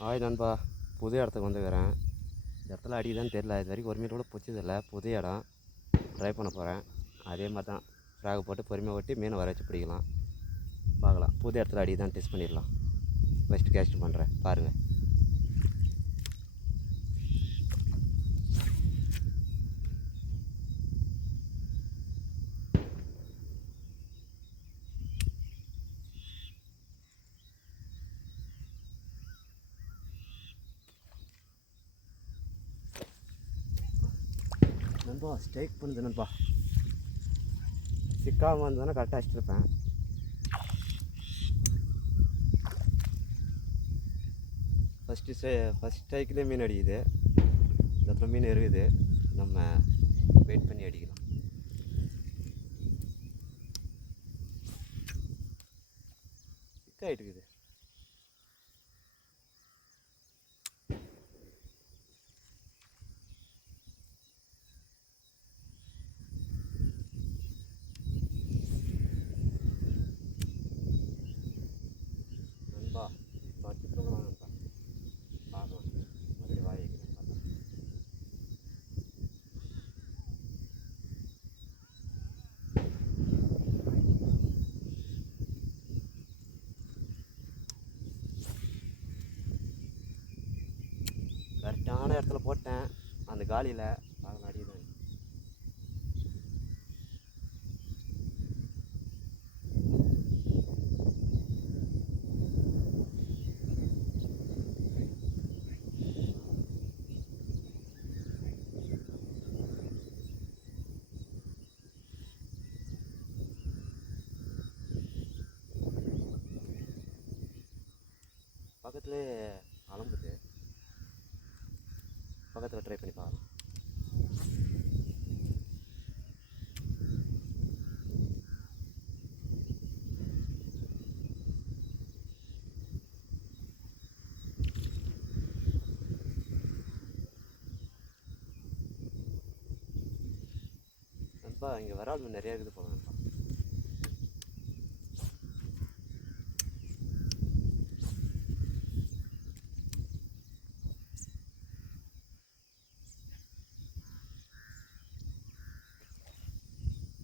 Hi நண்பா, புது இடத்துக்கு வந்துக்கிறேன். இந்த இடத்துல அடிக்குதான்னு தெரில. இது வரைக்கும் ஒரு மீன் கூட பிடிச்சதில்ல. புது இடம் ட்ரை பண்ண போகிறேன். அதே மாதிரி தான் ஃப்ராக் போட்டு பொறுமையாக ஓட்டி மீனை வர வச்சு பிடிக்கலாம். பார்க்கலாம், புது இடத்துல அடிக்குதான்னு டெஸ்ட் பண்ணிடலாம். ஃபஸ்ட்டு கேஸ்ட் பண்ணுறேன், பாருங்கள். நண்பா ஸ்ட்ரைக் பண்ணுது நண்பா. சிக்காமல் வந்ததுன்னா கரெக்டாக அடிச்சிருப்பேன். ஃபஸ்ட் ஸ்ட்ரைக்லேயே மீன் அடிக்குது. இந்த இடத்துல மீன் இருக்குது, நம்ம வெயிட் பண்ணி அடிக்கலாம். சிக்காயிட்டு இருக்குது. நண்பா வச்சுக்கலாம் நண்பா, பார்க்கலாம். மறுபடியும் வாய் வைக்கிறேன், பார்த்தா கரெக்டான இடத்துல போட்டேன். அந்த காலியில் பார்க்கலாம் அடிதான். பக்கத்துலேயே அலம்புது, பக்கத்தில் ட்ரை பண்ணி பார்க்கலாம். நண்பா இங்கே விரால் மீன் நிறையா இருக்குது போல நண்பா.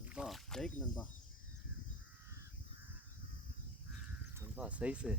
நண்பா ஸ்ட்ரைக் நண்பா. நண்பா சைஸு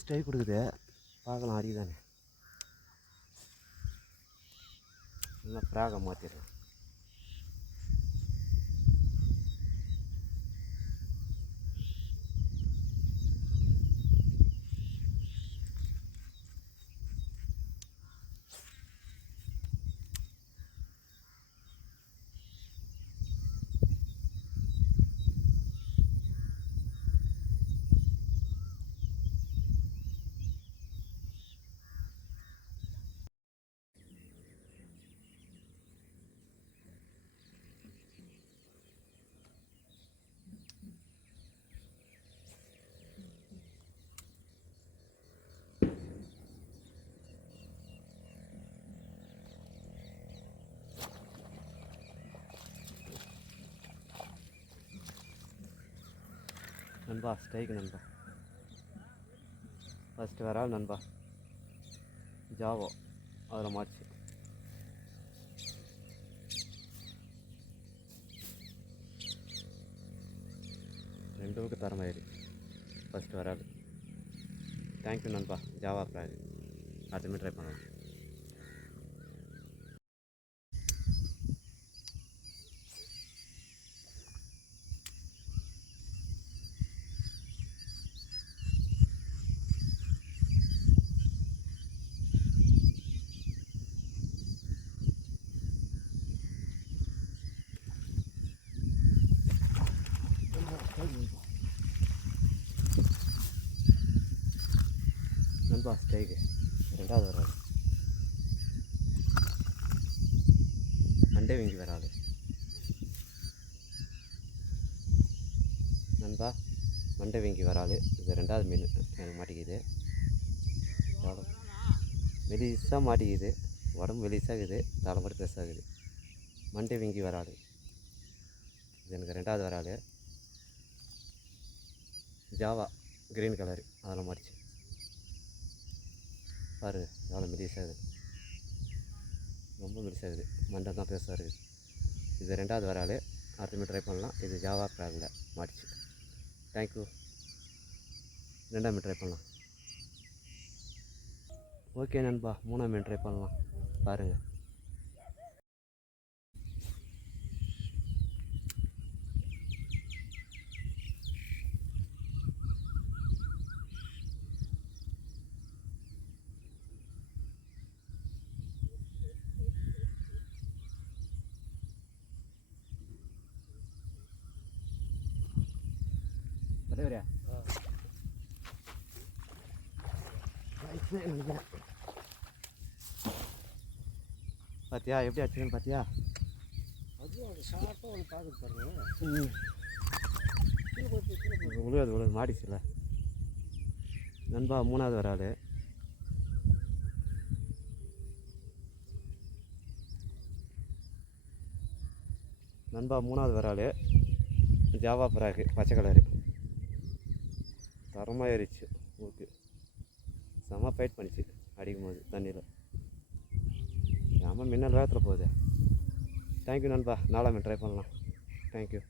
ஸ்ட்ரைக் கொடுக்குது, பார்க்கலாம் அடிதானே. நல்லா ஃப்ராகை மாற்றிடுறேன். நண்பா ஸ்ட்ரைக் நண்பா. ஃபஸ்ட்டு விரால் நண்பா, ஜாவோ அதில் மாட்டுச்சு. ரெண்டு பக்கம் தரமாயிடு. ஃபஸ்ட்டு விரால். தேங்க்யூ நண்பா, ஜாவா ஃப்ராக். அடுத்த ட்ரை பண்ணுவேன். நண்பா ஸ்ட்ரைக்கு ரெண்டாவது வராது. மண்டே வீங்கி வராது நண்பா, மண்டை வீங்கி வராது. இது ரெண்டாவது மீன் எனக்கு மாட்டிக்குது. மெலிசாக மாட்டிக்குது, உடம்பு மெலிசாகுது, தலைமுறை பெருசாகுது. மண்டை வீங்கி வராது. இது எனக்கு ரெண்டாவது வராது. ஜாவா க்ரீன் கலரு அதில் மாட்டிச்சு பாரு எவ்வளோ மெலிசாகுது, ரொம்ப மெலிசாகுது. மண்டை தான் பெருசாக இருக்குது. இது 2வது வரால், அடுத்த மீன் ட்ரை பண்ணலாம். இது ஜாவா ஃப்ராகில் மாட்டிச்சு. தேங்க்யூ. 2ஆம் மீன் ட்ரை பண்ணலாம். ஓகே நண்பா, 3ஆம் மீன் ட்ரை பண்ணலாம். பாருங்கள். தலைவரே நினைக்கிறேன். பார்த்தியா எப்படி ஆச்சுன்னு பார்த்தியா? அது ஷார்ப்பாக ஒன்று பார்க்குது பாருங்க. உழுவது மாடிச்சுல நண்பா. 3வது வராது. நண்பா 3வது வரால், ஜாவா ஃப்ராகு பச்சை கலரு தரமாக ஏறிச்சு. ஓகே, செம்ம ஃபைட் பண்ணிச்சு அடிக்கும் போது தண்ணியில். செம்ம மின்னல் வேகத்தில் போகுது. தேங்க்யூ நண்பா. 4ஆம் மீன் ட்ரை பண்ணலாம். தேங்க்யூ.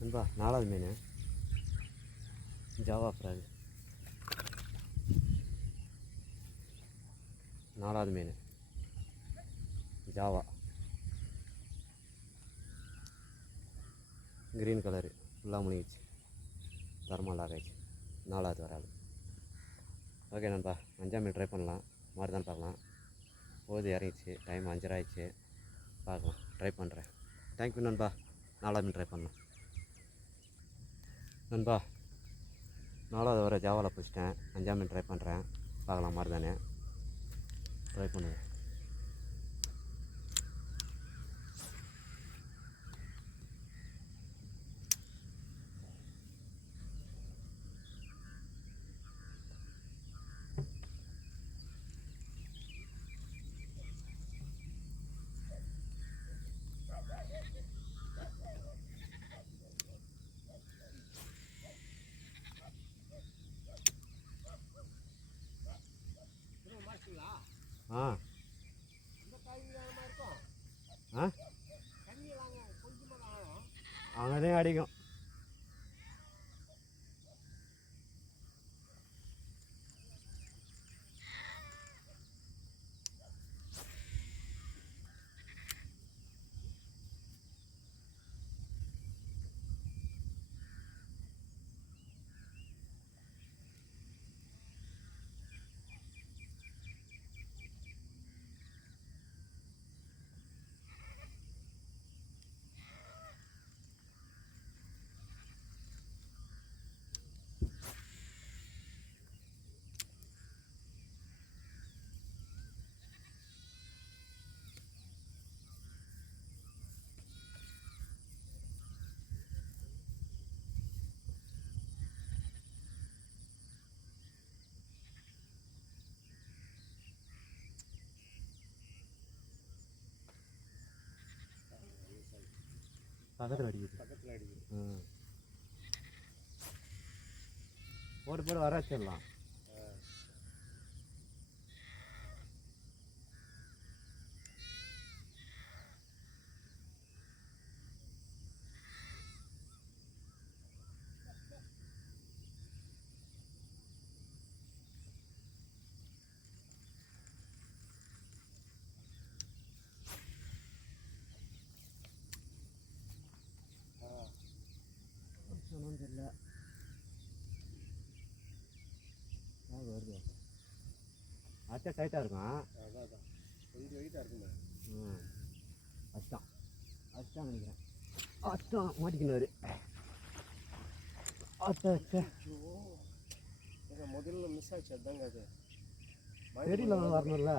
நண்பா 4வது மீன் ஜாவா ஃப்ராகு. 4வது மீன் ஜாவா க்ரீன் கலரு ஃபுல்லாக முனிகிச்சு. தரமாக லாகாச்சு. 4வது வராது. ஓகே நண்பா, 5ஆம் மீன் ட்ரை பண்ணலாம். மாதிரி தான் பார்க்கலாம். போது இறங்கிச்சு. டைம் 5:30 ஆயிடுச்சு. பார்க்கலாம், ட்ரை பண்ணுறேன். தேங்க்யூ நண்பா. 4ஆம் மீன் ட்ரை பண்ணலாம். நண்பா 4வது வர ஜாவாவில் பிடிச்சிட்டேன். 5ஆம் மீன் ட்ரை பண்ணுறேன். பார்க்கலாம், மாதிரி தானே ட்ரை பண்ணுவேன். ஆ ஆ அங்கேயும் அடிக்கும். பக்கத்தில் அடிக்குது. போட்டு வர வச்சிடலாம். தெரியல வருது. அச்சா டைட்டாக இருக்கும். அதான் கொஞ்சம் வெயிட்டாக இருக்குங்க. அஷ்டம் நினைக்கிறேன். அஷ்டம் மாட்டிக்கினாரு. அச்சா அச்சா ஐயோ ஏன்னா முதல்ல மிஸ் ஆச்சு அதாங்க அது தெரியல வரணும்ல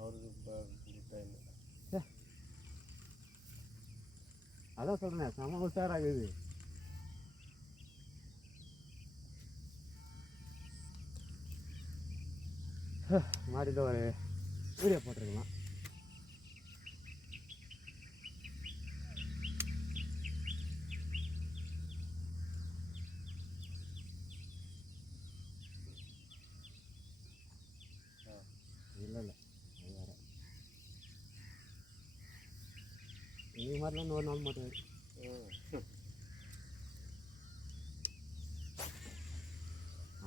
அவருக்கு டைம் அதான் சொல்கிறேன் செம உஷாராகுது மாடியில் ஒரு வீடியோ போட்டிருக்கலாம் இல்லை இல்லை அது வேறு இந்த மாதிரிலாம் இன்னொரு நாள் மாட்டேன்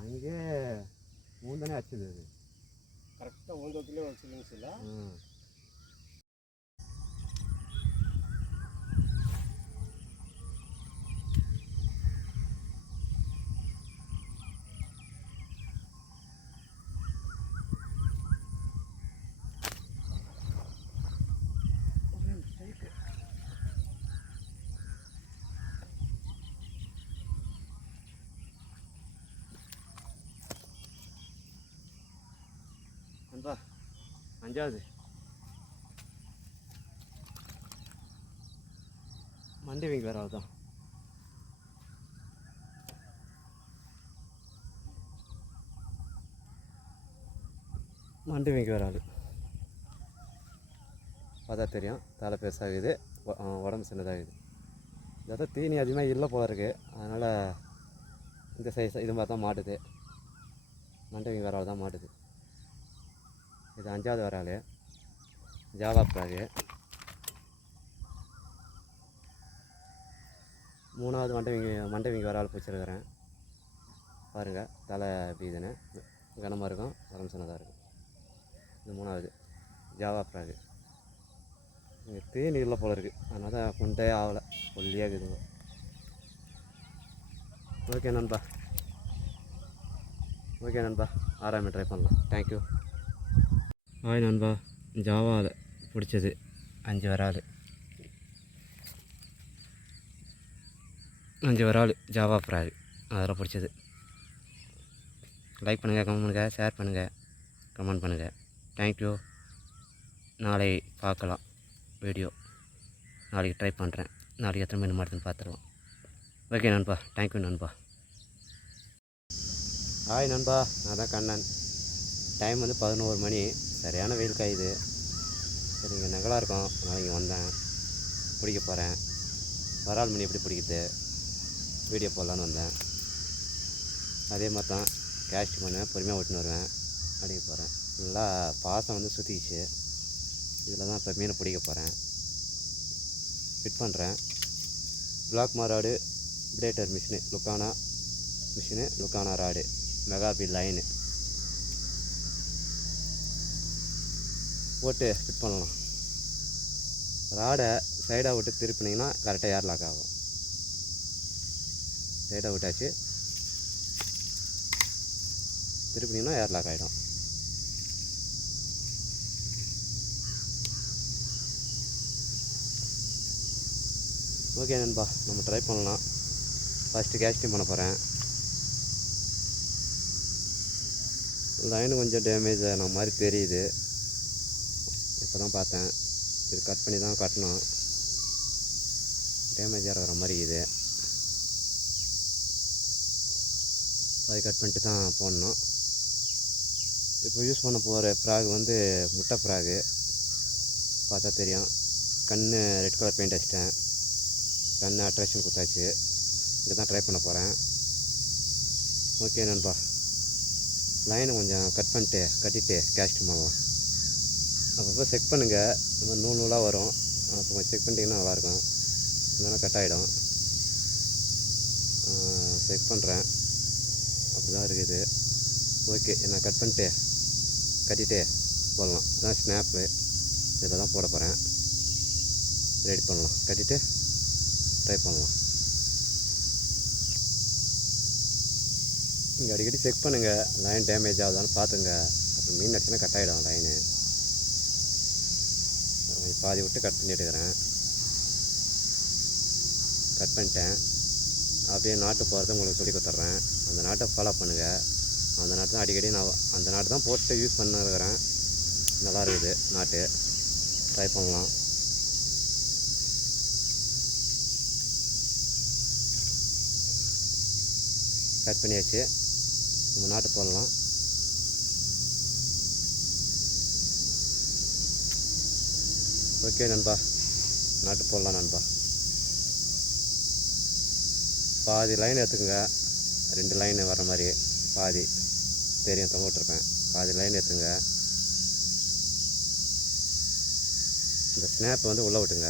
அங்கே மூந்தானே அச்சுது அது கரெக்டாக ஊந்தத்துலேயே வச்சுருங்க சில நண்பா 5வது மண்டி வீங்க வேறு அவ்வளோதான் மண்டி வீங்க வேறு ஆள் பார்த்தா தெரியும் தலை பெருசாகுது உடம்பு சின்னதாகுது இதான் தீனி அதிகமாக இல்லை போல இருக்குது அதனால் இந்த சைஸ் இது மாதிரி தான் மாட்டுது மண்டை வீங்க வேறு ஆள் தான் மாட்டுது இது 5வது வர ஆள் ஜாவா பிராகு 3வது மண்டை வீங்க வர ஆள் பிடிச்சிருக்கிறேன் பாருங்கள் தலை எப்படி இதுன்னு கனமாக இருக்கும் உடம்பு சின்னதாக இருக்கும் இது 3வது ஜாவா பிராகு இங்கே தீனி இல்லை போல இருக்குது அதனால தான் குண்டே ஆகலை ஒல்லியாக இருக்குதுங்க ஓகே நண்பா ஆறாமல் ட்ரை பண்ணலாம் தேங்க்யூ ஹாய் நண்பா ஜாவாவில் பிடிச்சது 5 வரால் 5 வரால் ஜாவா ஃப்ராக் அதெல்லாம் பிடிச்சது லைக் பண்ணுங்கள் கமெண்ட் பண்ணுங்கள் ஷேர் பண்ணுங்கள் கமெண்ட் பண்ணுங்கள் தேங்க்யூ நாளை பார்க்கலாம் வீடியோ நாளைக்கு ட்ரை பண்ணுறேன் நாளைக்கு எத்தனை மீன் மாட்டுதுன்னு பார்த்துருவோம் ஓகே நண்பா தேங்க்யூ நண்பா ஹாய் நண்பா நான் தான் கண்ணன் டைம் வந்து 11 மணி சரியான வெயில் காயுது சரி இங்கே நகலாக இருக்கும் அதனால் இங்கே வந்தேன் பிடிக்க போகிறேன் வரால் மணி எப்படி பிடிக்குது வீடியோ போடலான்னு வந்தேன் அதே மாதிரி தான் கேஸ்ட் பண்ணுவேன் பொறுமையாக ஓட்டின்னு வருவேன் அடிக்க போகிறேன் ஃபுல்லாக பாசம் வந்து சுற்றிக்கிச்சு இதில் தான் இப்போ மீனை பிடிக்க போகிறேன் ஃபிட் பண்ணுறேன் பிளாக் மாராடு பிரேட்டர் மிஷினு லுக்கானா ராடு மெகாபி லைனு போட்டு ஃபிட் பண்ணலாம் ராடை சைடாக விட்டு திருப்பினீங்கன்னா கரெக்டாக ஏர் லாக் ஆகும் சைடாக விட்டாச்சு திருப்பினீங்கன்னா ஏர் லாக் ஆகிடும் ஓகே நண்பா நம்ம ட்ரை பண்ணலாம் ஃபஸ்ட்டு கேஸ்டிங் பண்ண போகிறேன் லைனு கொஞ்சம் டேமேஜ் ஆன மாதிரி தெரியுது இப்போ தான் பார்த்தேன் இது கட் பண்ணி தான் கட்டணும் டேமேஜ் ஆகிற மாதிரி இது அது கட் பண்ணிட்டு தான் போடணும் இப்போ யூஸ் பண்ண போகிற ஃப்ராக் வந்து முட்டை ஃப்ராகு பார்த்தா தெரியும் கண் ரெட் கலர் பெயிண்ட் அடிச்சிட்டேன் கண் அட்ராக்ஷன் கொடுத்தாச்சு இங்கே தான் ட்ரை பண்ண போகிறேன் ஓகே நண்பா லைனை கொஞ்சம் கட்டிட்டு கேஸ்ட் பண்ணலாம் அப்பப்போ செக் பண்ணுங்கள் இந்த மாதிரி நூலாக வரும் அப்போ கொஞ்சம் செக் பண்ணிட்டீங்கன்னா நல்லாயிருக்கும் இல்லைன்னா கட் ஆகிடும் செக் பண்ணுறேன் அப்படி தான் இருக்குது ஓகே நான் கட்டிட்டு போடலாம் இதுதான் ஸ்னாப்பு இதில் தான் போட போகிறேன் ரெடி பண்ணலாம் கட்டிட்டு ட்ரை பண்ணலாம் இங்கே அடிக்கடி செக் பண்ணுங்கள் லைன் டேமேஜ் ஆகுதான்னு பார்த்துங்க அப்புறம் மீன் அடிச்சுன்னா கட் ஆகிடும் லைனு பாதி விட்டு கட் பண்ணி எடுக்கிறேன் கட் பண்ணிட்டேன் அப்படியே நாட்டு போகிறத உங்களுக்கு சொல்லி கொடுத்துட்றேன். அந்த நாட்டை ஃபாலோ பண்ணுங்கள். அந்த நாட்டு தான் அடிக்கடி நான் அந்த நாட்டு தான் போட்டு யூஸ் பண்ணிருக்கிறேன். நல்லா இருக்குது நாட்டு, ட்ரை பண்ணலாம். கட் பண்ணியாச்சு. நம்ம நாட்டு போடலாம். ஓகே நண்பா, நாட்டு போடலாம் நண்பா. பாதி லைன் எடுத்துக்கோங்க, 2 லைன் வர மாதிரி. பாதி தெரியும், தொங்க விட்டுருப்பேன். பாதி லைன் எடுத்துங்க. இந்த ஸ்னாப் வந்து உள்ளே விட்டுங்க.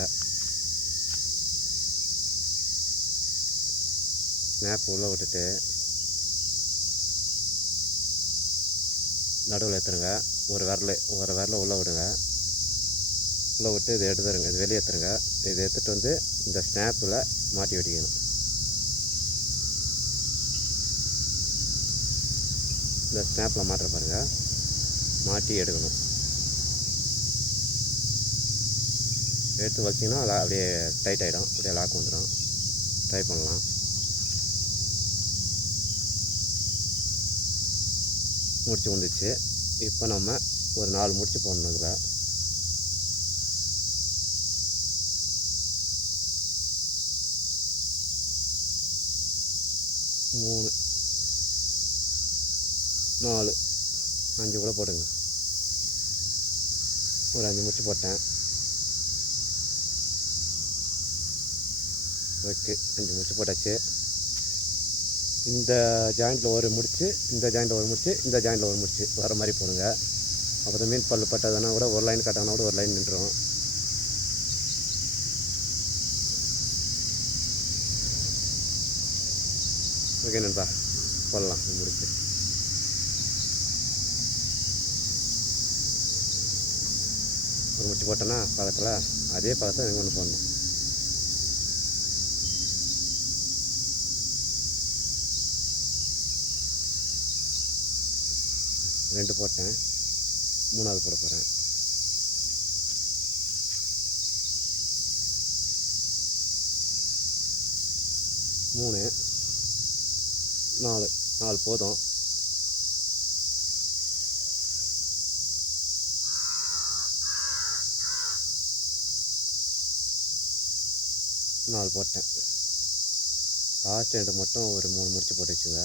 ஸ்னாப் உள்ளே விட்டுட்டு நடுவில் எடுத்துருங்க. ஒரு விரல உள்ளே விடுங்க. உள்ளே விட்டு இதை எடுத்துருங்க. இது வெளியே எடுத்துருங்க. இதை எடுத்துகிட்டு வந்து இந்த ஸ்னாப்பில் மாட்டி வெட்டிக்கணும். இந்த ஸ்னாப்பில் மாட்டுற பாருங்கள், மாட்டி எடுக்கணும். எடுத்து வச்சிங்கன்னா அப்படியே டைட் ஆகிடும், அப்படியே லாக் வந்துடும். ட்ரை பண்ணலாம். முடிச்சு வந்துச்சு. இப்போ நம்ம ஒரு 4 முடிச்சு போடணும். இதில் 3 4 5 கூட போடுங்க. ஒரு 5 முடிச்சு போட்டேன். ஓகே, 5 முடிச்சு போட்டாச்சு. இந்த ஜாயிண்ட்டில் ஒரு முடிச்சு, இந்த ஜாயிண்ட்டில் ஒரு முடிச்சு, இந்த ஜாயிண்ட்டில் ஒரு முடிச்சு வர மாதிரி போடுங்க. அப்போ தான் மீன் பல் பட்டதுன்னா கூட ஒரு லைன் கட்டாங்கன்னா கூட ஒரு லைன் நின்றுடும். ஓகே நண்பா, போடலாம். முடிச்சு ஒரு முடிச்சு போட்டோன்னா பக்கத்தில் அதே பக்கத்தில் எனக்கு ஒன்று போடணும். ரெண்டு போட்டேன், 3வது போட போகிறேன். மூணு 4 போதும். நாலு போட்டேன். லாஸ்ட் ரெண்டு மட்டும் ஒரு 3 முடிச்சு போட்டு வச்சுங்க.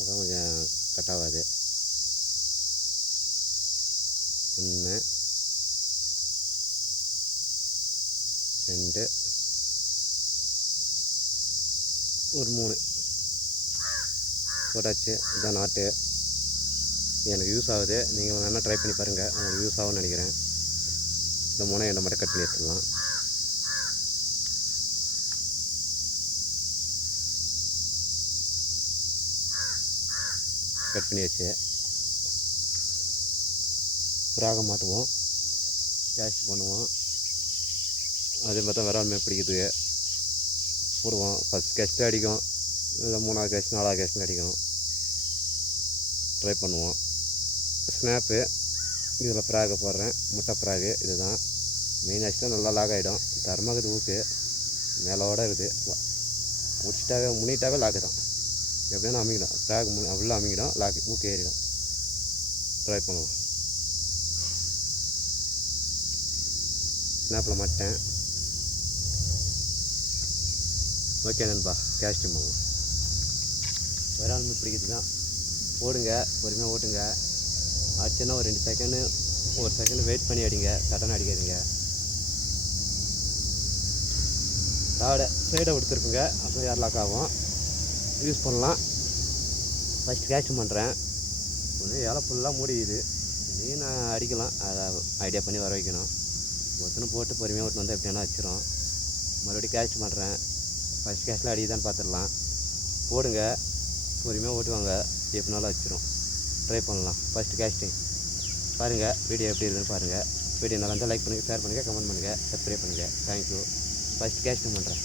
அதான் கொஞ்சம் கட் ஆகாது. 1 2 ஒரு 3 போட்டாச்சு. இதுதான் நாட்டு. எனக்கு யூஸ் ஆகுது. நீங்கள் வேணால் ட்ரை பண்ணி பாருங்கள், உங்களுக்கு யூஸ் ஆகும்னு நினைக்கிறேன். இந்த முனை என்ன மட்டும் கட் பண்ணி எடுத்துடலாம். கட் பண்ணியாச்சு. ராக மாட்டுவோம், கேஸ்ட் பண்ணுவோம். அதே மாதிரி தான் விரால் மீன் பிடிக்குது போடுவோம். ஃபஸ்ட் கேஸ்ட்டு அடிக்கும், இல்லை 3வது கேஸ்ட் 4வது கேஸ்ட்டு அடிக்கணும். ட்ரை பண்ணுவோம். ஸ்னாப்பு இதில் ஃப்ராகு போடுறேன், முட்டை ஃப்ராகு. இதுதான் மெயின் ஆச்சுன்னா நல்லா லாக் ஆகிடும். தரமாகுது ஊக்கு, மேலோட இருக்குது. முடிச்சிட்டாவே முன்னிட்டாவே லாக்கு தான். எப்படின்னா அமைக்கிடும். ஃப்ராக் உள்ளே அமைக்கிடும், லாக்கு ஊக்கு ஏறிடும். ட்ரை பண்ணுவோம். ஸ்னாப்பில் மாட்டேன். ஓகே நண்பா, கேஸ்ட்டு போவோம். விரால் மீன் பிடிக்கிறது தான். ஓடுங்க, பொறுமையாக ஓட்டுங்க. அடிச்சுன்னா ஒரு 2 செகண்டு, 1 செகண்டு வெயிட் பண்ணி அடிங்க, சடனாக அடிக்காதீங்க. சைடை கொடுத்துருக்குங்க, அப்போ யார் லாக் ஆகும், யூஸ் பண்ணலாம். ஃபஸ்ட் கேஸ்ட் பண்ணுறேன். கொஞ்சம் இலை ஃபுல்லாக மூடிக்குது. மீன் அடிக்கலாம், அதை ஐடியா பண்ணி வர வைக்கணும். ஒருத்தனும் போட்டு பொறுமையாக ஓட்டு வந்தால் எப்படின்னா வச்சிரும். மறுபடியும் கேஸ்ட் பண்ணுறேன். ஃபஸ்ட் கேஸ்ட்டில் அடிக்குதான்னு பார்த்துடலாம். போடுங்க, பொறுமையாக ஓட்டுவாங்க, எப்படினாலும் வச்சிரும். ட்ரை பண்ணலாம். ஃபஸ்ட்டு கேஸ்டிங் பாருங்கள். வீடியோ எப்படி இருக்குதுன்னு பாருங்கள். வீடியோ நல்லா இருந்தால் லைக் பண்ணுங்கள், ஷேர் பண்ணுங்கள், கமெண்ட் பண்ணுங்கள், சப்ஸ்கிரைப் பண்ணுங்கள். தேங்க்யூ. ஃபஸ்ட் கேஸ்டிங் பண்ணுறேன்.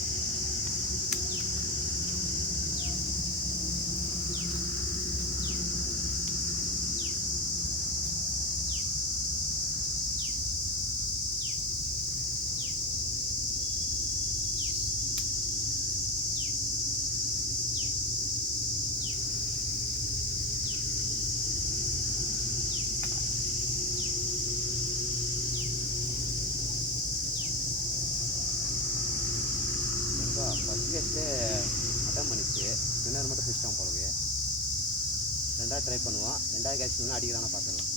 கேஸ்லேயே அட்டன் பண்ணிச்சு, ஸ்பின்னர் மட்டும் சிஸ்டம் போலவே. ரெண்டாவது ட்ரை பண்ணுவோம், ரெண்டாவது கேட்ச் இன்னும் அடிக்கிறானா பார்த்துக்கலாம்.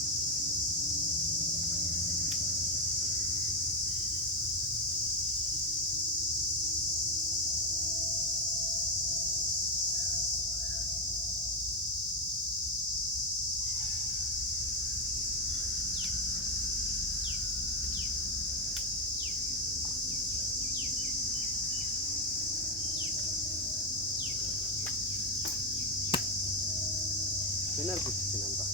ஸ்பின்னர் பிடிச்சிச்சு நண்பா.